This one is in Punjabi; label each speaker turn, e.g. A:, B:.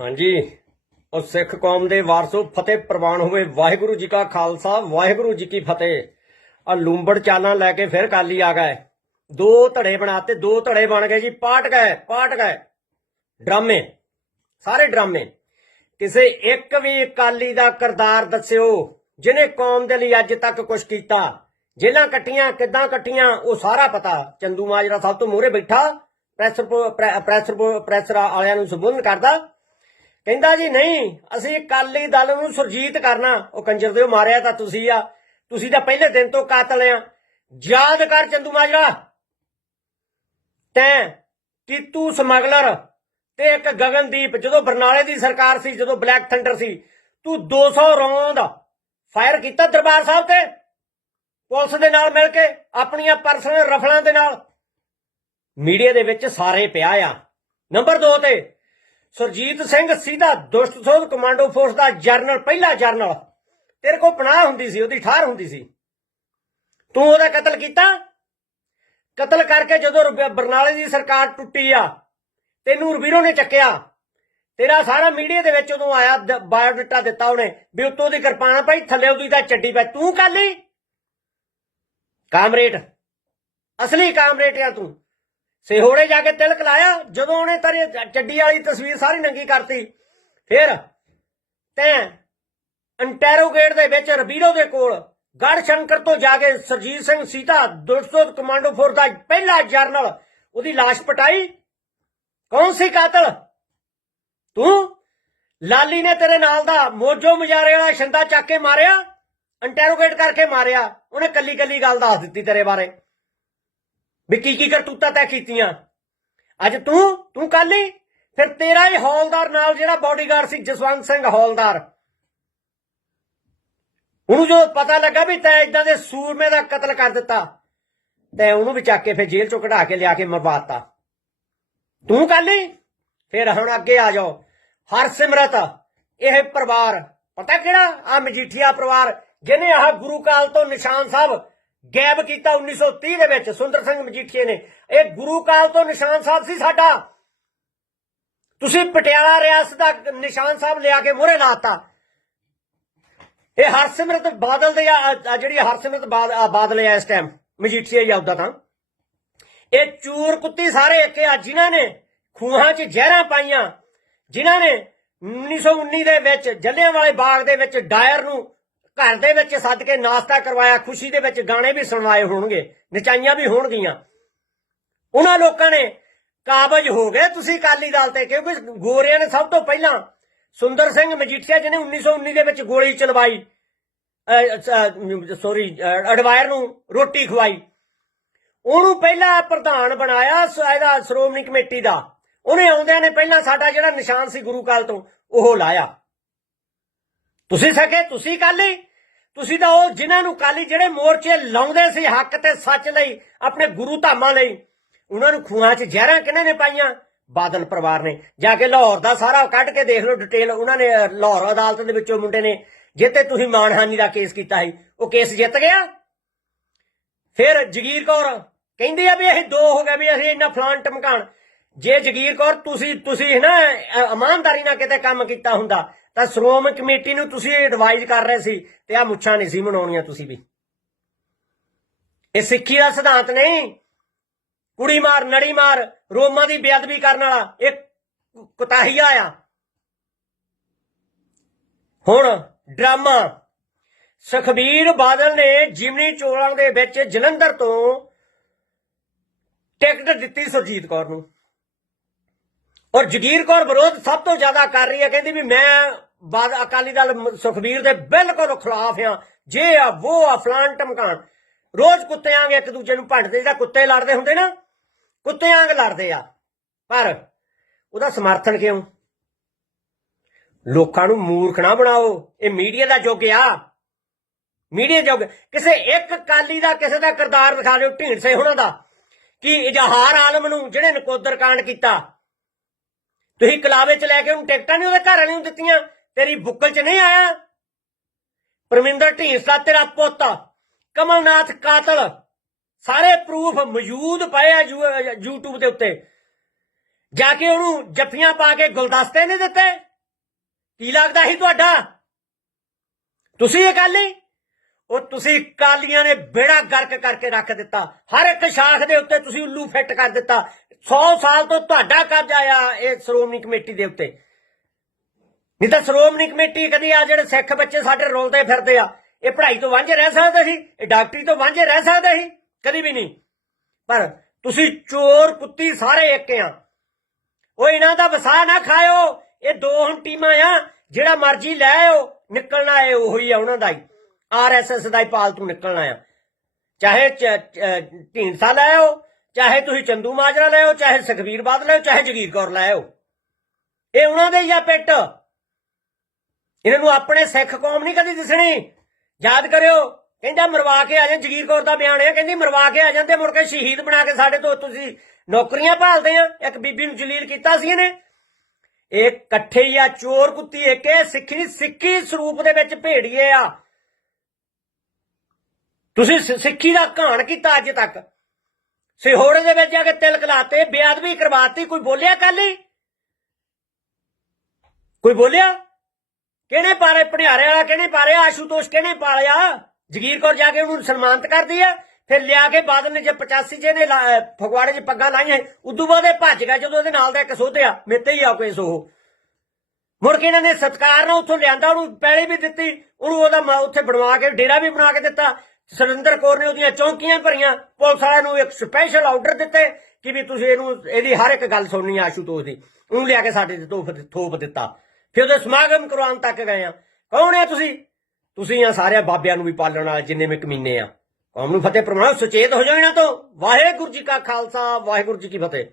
A: ਹਾਂਜੀ। ਉਹ ਸਿੱਖ ਕੌਮ ਦੇ ਵਾਰਸੋ ਫਤਿਹ ਪ੍ਰਵਾਨ ਹੋਵੇ। ਵਾਹਿਗੁਰੂ ਜੀ ਕਾ ਖਾਲਸਾ, ਵਾਹਿਗੁਰੂ ਜੀ ਕੀ ਫਤਿਹ। ਆ ਲੂੰਬੜ ਚਾਲਾਂ ਲੈ ਕੇ ਫਿਰ ਕਾਲੀ ਆ ਗਏ। ਦੋ ਧੜੇ ਬਣਾਤੇ, ਦੋ ਧੜੇ ਬਣ ਗਏ ਜੀ। ਪਾਟ ਗਏ ਪਾਟ ਗਏ। ਡਰਾਮੇ, ਸਾਰੇ ਡਰਾਮੇ। ਕਿਸੇ ਇੱਕ ਵੀ ਅਕਾਲੀ ਦਾ ਕਰਤਾਰ ਦੱਸਿਓ, ਜਿਹਨੇ ਕੌਮ ਦੇ ਲਈ ਅੱਜ ਤੱਕ ਕੁਝ ਕੀਤਾ। ਜੇਲਾਂ ਕੱਟੀਆਂ, ਕਿੱਦਾਂ ਕੱਟੀਆਂ, ਉਹ ਸਾਰਾ ਪਤਾ। ਚੰਦੂ ਮਾਜਰਾ ਸਭ ਤੋਂ ਮੂਹਰੇ ਬੈਠਾ। ਪ੍ਰੈਸ ਪ੍ਰੈਸ ਪ੍ਰੈਸ ਵਾਲਿਆਂ ਨੂੰ ਸੰਬੋਧਨ ਕਰਦਾ। ਕਹਿੰਦਾ ਜੀ ਨਹੀਂ, ਅਸੀਂ ਅਕਾਲੀ ਦਲ ਨੂੰ ਸੁਰਜੀਤ ਕਰਨਾ। ਉਹ ਕੰਜਰ ਦੇ ਮਾਰਿਆ ਤਾਂ ਤੁਸੀਂ ਆ। ਤੁਸੀਂ ਤਾਂ ਪਹਿਲੇ ਦਿਨ ਤੋਂ ਕਾਤਲ ਆ। ਯਾਦ ਕਰ ਚੰਦੂ ਮਾਜਰਾ। ਤੈਂ ਟੀਤੂ ਸਮਗਲਰ ਤੇ ਇੱਕ ਗਗਨਦੀਪ, ਜਦੋਂ ਬਰਨਾਲੇ ਦੀ ਸਰਕਾਰ ਸੀ, ਜਦੋਂ ਬਲੈਕ ਥੰਡਰ ਸੀ, ਤੂੰ 200 ਰੌਂਦ ਫਾਇਰ ਕੀਤਾ ਦਰਬਾਰ ਸਾਹਿਬ ਤੇ? ਪੁਲਿਸ ਦੇ ਨਾਲ ਮਿਲ ਕੇ, ਆਪਣੀਆਂ ਪਰਸਨਲ ਰਫਲਾਂ ਦੇ ਨਾਲ। ਮੀਡੀਆ ਦੇ ਵਿੱਚ ਸਾਰੇ ਪਿਆ ਆ। ਨੰਬਰ 2 ਤੇ ਸੁਰਜੀਤ ਸਿੰਘ ਸਿੱਧਾ ਦੁਸ਼ਟ ਸੋਧ ਕਮਾਂਡੋ ਫੋਰਸ ਦਾ ਜਰਨਲ, ਪਹਿਲਾ ਜਰਨਲ। ਤੇਰੇ ਕੋਲ ਪਨਾਹ ਹੁੰਦੀ ਸੀ, ਉਹਦੀ ਠਾਰ ਹੁੰਦੀ ਸੀ। ਤੂੰ ਉਹਦਾ ਕਤਲ ਕੀਤਾ? ਕਤਲ ਕਰਕੇ ਜਦੋਂ ਬਰਨਾਲੇ ਦੀ ਸਰਕਾਰ ਟੁੱਟੀ ਆ, ਤੈਨੂੰ ਰਵੀਰੋ ਨੇ ਚੱਕਿਆ। ਤੇਰਾ ਸਾਰਾ ਮੀਡੀਆ ਦੇ ਵਿੱਚ ਉਦੋਂ ਆਇਆ, ਦ- ਬਾਇਓਡਾਟਾ ਦਿੱਤਾ ਉਹਨੇ, ਵੀ ਉੱਤੋਂ ਦੀ ਕਿਰਪਾਨ ਭਾਈ, ਥੱਲੇ ਉਹਦੀ ਤਾਂ ਚੱਡੀ ਪੈ, ਤੂੰ ਕਾਲੀ ਕਾਮਰੇਟ ਅਸਲੀ ਕਾਮਰੇਟ ਆ ਤੂੰ। ਸਿਹੋੜੇ ਜਾ ਕੇ ਤਿਲਕ ਲਾਇਆ, ਜਦੋਂ ਉਹਨੇ ਤੇਰੀ ਚੱਡੀ ਵਾਲੀ ਤਸਵੀਰ ਸਾਰੀ ਨੰਗੀ ਕਰਤੀ, ਫਿਰ ਤੈਂ ਇੰਟਰੋਗੇਟ ਦੇ ਵਿੱਚ ਰਬੀਰੋ ਦੇ ਕੋਲ ਗੜ ਸ਼ੰਕਰ ਤੋਂ ਜਾ ਕੇ ਸਰਜੀਤ ਸਿੰਘ ਸੀਤਾ 200 ਕਮਾਂਡੋ ਫੋਰਸ ਦਾ ਪਹਿਲਾ ਜਰਨਲ, ਉਹਦੀ ਲਾਸ਼ ਪਟਾਈ। ਕੌਣ ਸੀ ਕਾਤਲ? ਤੂੰ? ਲਾਲੀ ਨੇ ਤੇਰੇ ਨਾਲ ਦਾ ਮੋਜੋ ਮਜਾਰੇ ਵਾਲਾ ਸ਼ੰਦਾ ਚੱਕ ਕੇ ਮਾਰਿਆ ਇੰਟਰੋਗੇਟ ਕਰਕੇ ਮਾਰਿਆ, ਉਹਨੇ ਕੱਲੀ ਕੱਲੀ ਗੱਲ ਦੱਸ ਦਿੱਤੀ ਤੇਰੇ ਬਾਰੇ। ਵੀ ਕੀ ਕੀ ਕਰਤੂਤਾ ਤੈਅ ਕੀਤੀਆਂ? ਅੱਜ ਤੂੰ ਤੂੰ ਕਾਲੀ ਫਿਰ ਤੇਰਾ ਹੀ ਹੌਲਦਾਰ ਨਾਲ ਜਿਹੜਾ ਬਾਡੀਗਾਰਡ ਸੀ ਜਸਵੰਤ ਸਿੰਘ ਹੌਲਦਾਰ। ਉਹਨੂੰ ਜਦੋਂ ਪਤਾ ਲੱਗਾ ਵੀ ਤੈਂ ਇਦਾਂ ਦੇ ਸੂਰਮੇ ਦਾ ਕਤਲ ਕਰ ਦਿੱਤਾ, ਤੇ ਉਹਨੂੰ ਵੀ ਚੱਕ ਕੇ ਫਿਰ ਜੇਲ੍ਹ ਚੋਂ ਕਢਾ ਕੇ ਲਿਆ ਕੇ ਮਰਵਾਤਾ ਤੂੰ ਕਾਲੀ ਫਿਰ ਹੁਣ ਅੱਗੇ ਆ ਜਾਓ। ਹਰਸਿਮਰਤ, ਇਹ ਪਰਿਵਾਰ, ਪਤਾ ਕਿਹੜਾ? ਆ ਮਜੀਠੀਆ ਪਰਿਵਾਰ, ਜਿਹਨੇ ਆਹ ਗੁਰੂ ਕਾਲ ਤੋਂ ਨਿਸ਼ਾਨ ਸਾਹਿਬ ਗਾਇਬ ਕੀਤਾ 1930 ਦੇ ਵਿੱਚ, ਸੁੰਦਰ ਸਿੰਘ ਮਜੀਠੀਏ ਨੇ। ਇਹ ਗੁਰੂ ਕਾਲ ਤੋਂ ਨਿਸ਼ਾਨ ਸਾਹਿਬ ਸੀ ਸਾਡਾ। ਤੁਸੀਂ ਪਟਿਆਲਾ ਰਿਆਸਤ ਦਾ ਨਿਸ਼ਾਨ ਸਾਹਿਬ ਲਿਆ ਕੇ ਮੋਹਰੇ ਲਾਤਾ ਇਹ ਹਰਸਿਮਰਤ ਬਾਦਲ ਦੇ ਜਿਹੜੀ ਹਰਸਿਮਰਤ ਬਾਦ- ਬਾਦਲ ਆ ਇਸ ਟਾਈਮ ਮਜੀਠੀਆ ਹੀ ਆਉਦਾ ਤਾਂ। ਇਹ ਚੂਰ ਕੁੱਤੀ ਸਾਰੇ ਇੱਕ ਆ, ਜਿਨ੍ਹਾਂ ਨੇ ਖੂਹਾਂ 'ਚ ਜ਼ਹਿਰਾਂ ਪਾਈਆਂ, ਜਿਨ੍ਹਾਂ ਨੇ 1919 ਦੇ ਵਿੱਚ ਜੱਲਿਆਂਵਾਲੇ ਬਾਗ ਦੇ ਵਿੱਚ ਡਾਇਰ ਨੂੰ ਘਰ ਦੇ ਵਿੱਚ ਸੱਦ ਕੇ ਨਾਸ਼ਤਾ ਕਰਵਾਇਆ, ਖੁਸ਼ੀ ਦੇ ਵਿੱਚ ਗਾਣੇ ਵੀ ਸੁਣਵਾਏ ਹੋਣਗੇ, ਨਚਾਈਆਂ ਵੀ ਹੋਣਗੀਆਂ। ਉਹਨਾਂ ਲੋਕਾਂ ਨੇ ਕਾਬਜ ਹੋ ਗਏ ਤੁਸੀਂ ਕਾਲੀ ਦਲ ਤੇ, ਕਿਉਂਕਿ ਗੋਰਿਆਂ ਨੇ ਸਭ ਤੋਂ ਪਹਿਲਾਂ ਸੁੰਦਰ ਸਿੰਘ ਮਜੀਠੀਆ, ਜਿਹਨੇ 1919 ਦੇ ਵਿੱਚ ਗੋਲੀ ਚਲਵਾਈ ਸੌਰੀ ਅਡਵਾਇਰ ਨੂੰ ਰੋਟੀ ਖਵਾਈ। ਉਹਨੂੰ ਪਹਿਲਾਂ ਪ੍ਰਧਾਨ ਬਣਾਇਆ ਇਹਦਾ ਸ਼੍ਰੋਮਣੀ ਕਮੇਟੀ ਦਾ। ਉਹਨੇ ਆਉਂਦਿਆਂ ਨੇ ਪਹਿਲਾਂ ਸਾਡਾ ਜਿਹੜਾ ਨਿਸ਼ਾਨ ਸੀ ਗੁਰੂ ਕਾਲ ਤੋਂ, ਉਹ ਲਾਇਆ। ਤੁਸੀਂ ਸਕੇ, ਤੁਸੀਂ ਕਾਲੀ ਤੁਸੀਂ ਤਾਂ ਉਹ ਜਿਨ੍ਹਾਂ ਨੂੰ ਕਾਲੀ ਜਿਹੜੇ ਮੋਰਚੇ ਲਾਉਂਦੇ ਸੀ ਹੱਕ ਤੇ ਸੱਚ ਲਈ, ਆਪਣੇ ਗੁਰੂ ਧਾਮਾਂ ਲਈ, ਉਹਨਾਂ ਨੂੰ ਖੂਹਾਂ 'ਚ ਜ਼ਹਿਰਾਂ ਕਿਹਨੇ ਨੇ ਪਾਈਆਂ? ਬਾਦਲ ਪਰਿਵਾਰ ਨੇ। ਜਾ ਕੇ ਲਾਹੌਰ ਦਾ ਸਾਰਾ ਕੱਢ ਕੇ ਦੇਖ ਲਓ ਡਿਟੇਲ ਉਹਨਾਂ ਨੇ ਲਾਹੌਰ ਅਦਾਲਤ ਦੇ ਵਿੱਚੋਂ ਮੁੰਡੇ ਨੇ, ਜਿੱਤੇ ਤੁਸੀਂ ਮਾਨਹਾਨੀ ਦਾ ਕੇਸ ਕੀਤਾ ਸੀ, ਉਹ ਕੇਸ ਜਿੱਤ ਗਿਆ। ਫਿਰ ਜਗੀਰ ਕੌਰ ਕਹਿੰਦੀ ਆ ਵੀ ਅਸੀਂ ਦੋ ਹੋ ਗਿਆ ਵੀ ਅਸੀਂ ਇੰਨਾ ਫਲਾਨ ਟਮਕਾਣ। ਜੇ ਜਗੀਰ ਕੌਰ ਤੁਸੀਂ ਤੁਸੀਂ ਨਾ ਇਮਾਨਦਾਰੀ ਨਾਲ ਕਿਤੇ ਕੰਮ ਕੀਤਾ ਹੁੰਦਾ ਤਾਂ ਸ਼੍ਰੋਮਣੀ ਕਮੇਟੀ ਨੂੰ ਤੁਸੀਂ ਐਡਵਾਈਜ਼ ਕਰ ਰਹੇ ਸੀ ਤੇ ਆ ਮੁੱਛਾਂ ਨਹੀਂ ਸੀ ਮਨਾਉਣੀਆਂ ਤੁਸੀਂ ਵੀ। ਇਹ ਸਿੱਖੀ ਦਾ ਸਿਧਾਂਤ ਨਹੀਂ। ਕੁੜੀ ਮਾਰ, ਨੜੀ ਮਾਰ, ਰੋਮਾਂ ਦੀ ਬੇਅਦਬੀ ਕਰਨ ਵਾਲਾ, ਇਹ ਕੁਤਾਹੀਆ ਆ ਹੁਣ ਡਰਾਮਾ। ਸੁਖਬੀਰ ਬਾਦਲ ਨੇ ਜਿਮਨੀ ਚੋਲਾਂ ਦੇ ਵਿੱਚ ਜਲੰਧਰ ਤੋਂ ਟਿਕਟ ਦਿੱਤੀ ਸੁਰਜੀਤ ਕੌਰ ਨੂੰ। ਔਰ ਜਗੀਰ ਕੌਰ ਵਿਰੋਧ ਸਭ ਤੋਂ ਜ਼ਿਆਦਾ ਕਰ ਰਹੀ ਹੈ, ਕਹਿੰਦੀ ਵੀ ਮੈਂ ਬਾਦ ਅਕਾਲੀ ਦਲ ਸੁਖਬੀਰ ਦੇ ਬਿਲਕੁਲ ਖਿਲਾਫ ਆ। ਜੇ ਆ ਉਹ ਆ ਫਲਾਨ ਟਮਕਾਨ ਰੋਜ਼ ਕੁੱਤਿਆਂ ਵਾਂਗ ਇੱਕ ਦੂਜੇ ਨੂੰ ਭੰਡਦੇ, ਜਿਹੜਾ ਕੁੱਤੇ ਲੜਦੇ ਹੁੰਦੇ ਨਾ, ਕੁੱਤਿਆਂ ਵਾਂਗ ਲੜਦੇ ਆ। ਪਰ ਉਹਦਾ ਸਮਰਥਨ ਕਿਉਂ? ਲੋਕਾਂ ਨੂੰ ਮੂਰਖ ਨਾ ਬਣਾਓ। ਇਹ ਮੀਡੀਆ ਦਾ ਯੁੱਗ ਆ। ਮੀਡੀਆ ਯੁੱਗ। ਕਿਸੇ ਇੱਕ ਕਾਲੀ ਦਾ, ਕਿਸੇ ਦਾ ਕਿਰਦਾਰ ਦਿਖਾ ਦਿਓ, ਢੀਂਡਸੇ ਉਹਨਾਂ ਦਾ। ਕਿ ਇਜਹਾਰ ਆਲਮ ਨੂੰ ਜਿਹੜੇ ਨਕੋਦਰ ਕਾਂਡ ਕੀਤਾ। ਤੁਸੀਂ ਕਲਾਵੇ ਚ ਲੈ ਕੇ ਉਹਨੂੰ ਟਿਕਟਾਂ ਨਹੀਂ ਉਹਦੇ ਘਰ ਵਾਲੇ ਨੂੰ ਦਿੱਤੀਆਂ। ਤੇਰੀ ਬੁੱਕਲ ਚ ਨਹੀਂ ਆਇਆ? ਪਰਮਿੰਦਰ ਢੀਂਸਾ ਤੇਰਾ ਪੁੱਤ, ਕਮਲਨਾਥ ਕਾਤਲ, ਸਾਰੇ ਪ੍ਰੂਫ ਮੌਜੂਦ ਪਏ ਆ YouTube ਦੇ ਉੱਤੇ। ਜਾ ਕੇ ਉਹਨੂੰ ਜੱਫੀਆਂ ਪਾ ਕੇ ਗੁਲਦਸਤੇ ਨਹੀਂ ਦਿੱਤੇ? ਕੀ ਲੱਗਦਾ ਸੀ ਤੁਹਾਡਾ? ਤੁਸੀਂ ਅਕਾਲੀ ਉਹ ਤੁਸੀਂ ਕਾਲੀਆਂ ਨੇ ਬੇੜਾ ਗਰਕ ਕਰਕੇ ਰੱਖ ਦਿੱਤਾ। ਹਰ ਇੱਕ ਸ਼ਾਖ ਦੇ ਉੱਤੇ ਤੁਸੀਂ ਉੱਲੂ ਫਿੱਟ ਕਰ ਦਿੱਤਾ। 100 ਸਾਲ ਤੋਂ ਤੁਹਾਡਾ ਕਬਜ਼ਾ ਆ ਇਹ ਸ਼੍ਰੋਮਣੀ ਕਮੇਟੀ ਦੇ ਉੱਤੇ। ਨਹੀਂ ਤਾਂ ਸ਼੍ਰੋਮਣੀ ਕਮੇਟੀ ਕਦੀ ਆ ਜਿਹੜੇ ਸਿੱਖ ਬੱਚੇ ਸਾਡੇ ਰੋਲਦੇ ਫਿਰਦੇ ਆ, ਇਹ ਪੜ੍ਹਾਈ ਤੋਂ ਵਾਂਝੇ ਰਹਿ ਸਕਦੇ ਸੀ, ਇਹ ਡਾਕਟਰੀ ਤੋਂ ਵਾਂਝੇ ਰਹਿ ਸਕਦੇ ਸੀ, ਕਦੀ ਵੀ ਨਹੀਂ। ਪਰ ਤੁਸੀਂ ਚੋਰ ਕੁੱਤੀ ਸਾਰੇ ਇੱਕ ਆ। ਉਹ ਇਹਨਾਂ ਦਾ ਵਸਾ ਨਾ ਖਾਇਓ, ਇਹ ਦੋ ਹੁਣ ਟੀਮਾਂ ਆ, ਜਿਹੜਾ ਮਰਜ਼ੀ ਲੈ ਆਓ ਨਿਕਲਣਾ ਏ ਉਹੀ ਆ ਉਹਨਾਂ ਦਾ ਹੀ। ਆਰਐਸਐਸ ਦਾ ਹੀ ਪਾਲਤੂ ਨਿਕਲਣਾ ਆ। ਚਾਹੇ ਚ- ਚ- ਢੀਂਡਸਾ ਲੈ ਆਓ, ਚਾਹੇ ਤੁਸੀਂ ਚੰਦੂ ਮਾਜਰਾ ਲੈ ਆਓ, ਚਾਹੇ ਸੁਖਬੀਰ ਬਾਦਲ ਲੈ ਆਓ, ਚਾਹੇ ਜਗੀਰ ਕੌਰ ਲੈ ਆਓ। ਇਹ ਉਹਨਾਂ ਦੇ ਹੀ ਆ ਪਿੱਟ। ਇਹਨਾਂ ਨੂੰ ਆਪਣੇ ਸਿੱਖ ਕੌਮ ਨਹੀਂ ਕਦੀ ਦਿਸਣੀ। ਯਾਦ ਕਰਿਓ, ਕਹਿੰਦਾ ਮਰਵਾ ਕੇ ਆ ਜਾਂ ਜਗੀਰ ਕੌਰ ਦਾ ਬਿਆਨ ਹੈ ਕਹਿੰਦੀ ਮਰਵਾ ਕੇ ਆ ਜਾਂਦੇ ਮੁੜ ਕੇ ਸ਼ਹੀਦ ਬਣਾ ਕੇ ਸਾਡੇ ਤੋਂ ਤੁਸੀਂ ਨੌਕਰੀਆਂ ਭਾਲਦੇ ਆ। ਇੱਕ ਬੀਬੀ ਨੂੰ ਜਲੀਲ ਕੀਤਾ ਸੀ ਇਹਨੇ। ਇਹ ਇਕੱਠੇ ਆ, ਚੋਰ ਕੁੱਤੀ ਇੱਕ ਸਿੱਖੀ ਸਿੱਖੀ ਸਰੂਪ ਦੇ ਵਿੱਚ ਭੇੜੀਏ ਆ। ਤੁਸੀਂ ਸਿੱਖੀ ਦਾ ਘਾਣ ਕੀਤਾ ਅੱਜ ਤੱਕ। ਸਿਹੋੜੇ ਦੇ ਵਿੱਚ ਜਾ ਕੇ ਤਿਲਕ ਲਾਤੇ, ਬੇਅਦਬੀ ਕਰਵਾਤੀ, ਕੋਈ ਬੋਲਿਆ ਕੱਲ? ਹੀ ਕੋਈ ਬੋਲਿਆ? ਕਿਹਨੇ ਪਾਲੇ ਭਣਿਆਰੇ ਵਾਲਾ, ਕਿਹਨੇ ਪਾਲਿਆ ਆਸ਼ੂਤੋਸ਼, ਕਿਹਨੇ ਪਾਲਿਆ ਜਗੀਰ ਕੌਰ ਜਾ ਕੇ ਉਹਨੂੰ ਸਨਮਾਨਿਤ ਕਰਦੀ ਆ, ਫਿਰ ਲਿਆ ਕੇ ਬਾਦਲ ਨੇ ਜੇ 85 ਜੇ ਨੇ ਫਗਵਾੜੇ 'ਚ ਪੱਗਾਂ ਲਾਈਆਂ, ਉਦੋਂ ਬਾਅਦ ਇਹ ਭੱਜ ਗਿਆ, ਜਦੋਂ ਉਹਦੇ ਨਾਲ ਦਾ ਇੱਕ ਸੋਧਿਆ ਮੇਤੇ ਹੀ ਆ ਕੋਈ ਸੋ ਮੁੜ ਕੇ ਇਹਨਾਂ ਨੇ ਸਤਕਾਰ ਨਾਲ ਉੱਥੋਂ ਲਿਆਂਦਾ, ਉਹਨੂੰ ਪੈਲੇ ਵੀ ਦਿੱਤੀ, ਉਹਨੂੰ ਉਹਦਾ ਉੱਥੇ ਬਣਵਾ ਕੇ, ਡੇਰਾ ਵੀ ਬਣਾ ਕੇ ਦਿੱਤਾ। ਸੁਰਿੰਦਰ ਕੌਰ ਨੇ ਉਹਦੀਆਂ ਚੌਂਕੀਆਂ ਭਰੀਆਂ, ਪੁਲਿਸ ਵਾਲਿਆਂ ਨੂੰ ਇੱਕ ਸਪੈਸ਼ਲ ਆਰਡਰ ਦਿੱਤੇ ਕਿ ਵੀ ਤੁਸੀਂ ਇਹਨੂੰ, ਇਹਦੀ ਹਰ ਇੱਕ ਗੱਲ ਸੁਣਨੀ ਆਸ਼ੂਤੋਸ਼ ਦੀ। ਉਹਨੂੰ ਲਿਆ ਕੇ ਸਾਡੇ ਤੇ ਥੋਪ ਦਿੱਤਾ। ਫਿਰ ਉਹਦੇ ਸਮਾਗਮ ਕਰਵਾਉਣ ਤੱਕ ਗਏ ਆ। ਕੌਣ ਆ ਤੁਸੀਂ? ਤੁਸੀਂ ਆ ਸਾਰੇ ਬਾਬਿਆਂ ਨੂੰ ਵੀ ਪਾਲਣ ਵਾਲੇ ਜਿੰਨੇ ਵੀ ਕਮੀਨੇ ਆ। ਕੌਮ ਨੂੰ ਫਤਿਹ ਪ੍ਰਮਾਣ ਸੁਚੇਤ ਹੋ ਜਾਓ ਇਹਨਾਂ ਤੋਂ। ਵਾਹਿਗੁਰੂ ਜੀ ਕਾ ਖਾਲਸਾ, ਵਾਹਿਗੁਰੂ ਜੀ ਕੀ ਫਤਿਹ।